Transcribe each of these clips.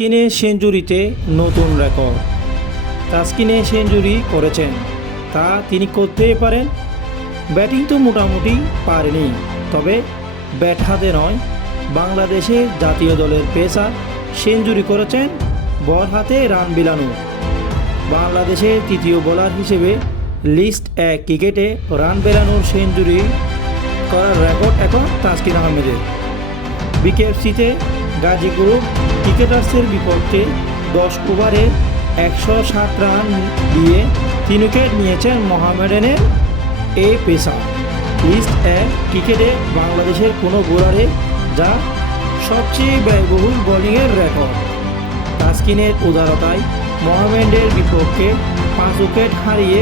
তাসকিনে সেঞ্চুরিতে নতুন record. তাসকিনে century করেছেন। তা তিনি করতেই পারেন। ব্যাটিং তো মোটামুটি পারেনি, তবে ব্যাট হাতে নয়। বাংলাদেশের জাতীয় দলের পেসার সেঞ্চুরি করেছেন বল হাতে রান বিলানো। বাংলাদেশের তৃতীয় বোলার হিসেবে লিস্ট এক ক্রিকেটে রান বেরানোর সেঞ্চুরি করার রেকর্ড এখন তাসকিন আহমেদের। বিকেএফসিতে গাজী গ্রুপ ক্রিকেটার্সের বিপক্ষে দশ ওভারে একশো ষাট রান দিয়ে তিন উইকেট নিয়েছেন মোহামেডানের এ পেশা। লিস্ট এক ক্রিকেটে বাংলাদেশের কোনো বোলারে যা সবচেয়ে ব্যয়বহুল বোলিংয়ের রেকর্ড। তাসকিনের উদারতায় মোহামেডের বিপক্ষে পাঁচ উইকেট হারিয়ে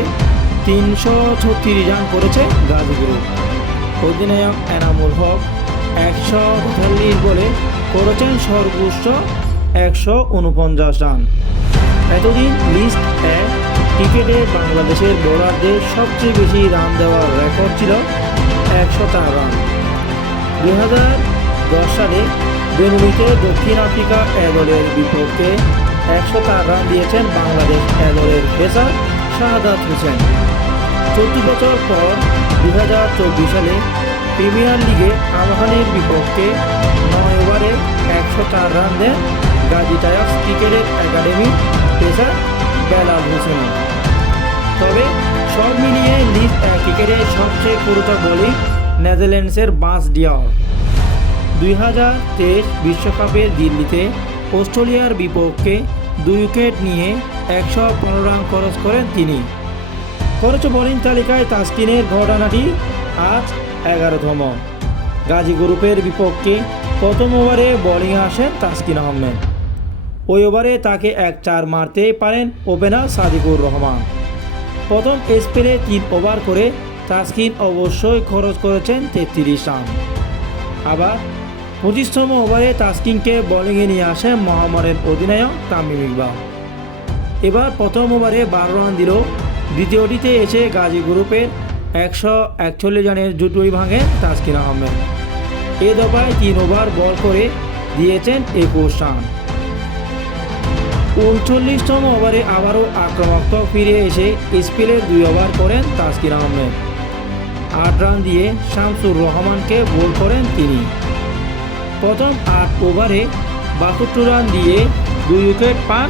তিনশো ছত্রিশ রান করেছে গাজী গ্রুপ অধিনায়ক এনামুল হক। একশো তেতাল্লিশ বলে করেছেন সর্বোচ্চ একশো উনপঞ্চাশ রান। এতদিন লিস্ট এক ক্রিকেটে বাংলাদেশের বোলারদের সবচেয়ে বেশি রান দেওয়ার রেকর্ড ছিল একশো চার রান। দু হাজার দশ সালে বেনুনিতে দক্ষিণ আফ্রিকা এ দলের বিপক্ষে একশো চার রান দিয়েছেন বাংলাদেশ এ দলের পেসার শাহাদাত হোসেন। চোদ্দ বছর পর দু হাজার চব্বিশ সালে প্রিমিয়ার লিগে আবাহনীর বিপক্ষে নয় ওভারে একশো চার রান দেন গাজী টায়ার্স ক্রিকেটের একাডেমি পেসার বেলাল হোসেন। তবে সব মিলিয়ে লিগ ক্রিকেটের সবচেয়ে পুরোটা বোলিং নেদারল্যান্ডসের বাস ডিয়ার দুই হাজার তেইশ বিশ্বকাপের দিল্লিতে অস্ট্রেলিয়ার বিপক্ষে দুই উইকেট নিয়ে একশো পনেরো রান খরচ করেন তিনি। খরচ বোলিং তালিকায় তাসকিনের ঘটনাটি আজ এগারোতম গাজী গ্রুপের বিপক্ষে প্রথম ওভারে বোলিংয়ে আসেন তাসকিন আহমেদ। ওই ওভারে তাকে এক চার মারতেই পারেন ওপেনার সাদিকুর রহমান। প্রথম স্পেলে তিন ওভার করে তাসকিন অবশ্যই খরচ করেছেন তেত্রিশ রান। আবার পঁচিশতম ওভারে তাসকিনকে বোলিংয়ে নিয়ে আসেন মহামারের অধিনায়ক তামিম ইকবাল। এবার প্রথম ওভারে বারো রান দিল দ্বিতীয়টিতে এসে গাজী গ্রুপের একশো একচল্লিশ রানের জুটুই ভাঙে তাসকিন আহমেদ। এ দফায় তিন ওভার বল করে দিয়েছেন একুশ রান। উনচল্লিশতম ওভারে আবারও আক্রমক ফিরে এসে স্পেলের দুই ওভার করেন তাসকিন আহমেদ। আট রান দিয়ে শামসুর রহমানকে বোল করেন তিনি। প্রথম আট ওভারে বাষট্টি রান দিয়ে দুই উইকেট পান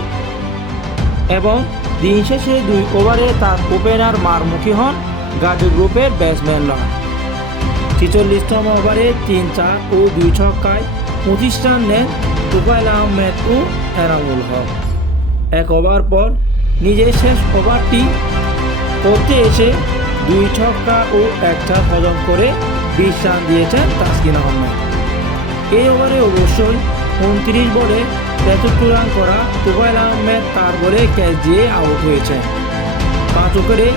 এবং দিন শেষে দুই ওভারে তার ওপেনার মারমুখী হন গাজী গ্রুপের ব্যাটসম্যানরা ছেচল্লিশতম ওভারে তিন চার ও দুই ছক্কায় পঁচিশ রান নেন তুফাইল আহমেদ ও এনামুল হক। এক ওভার পর নিজের শেষ ওভারটি করতে এসে দুই ছক্কা ও এক চার হজম করে বিশ রান দিয়েছেন তাসকিন আহমেদ। এই ওভারে অবশ্যই উনত্রিশ বলে তেষট্টি রান করা তুফাইল আহমেদ তার বলে ক্যাচ দিয়ে আউট হয়েছেন। পাঁচ উইকেটে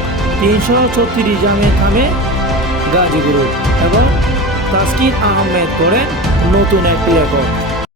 তিনশো ছত্রিশ জামে থামে গাজী গ্রুপ এবং তাস্কির আহমেদ করেন নতুন একটি রেকর্ড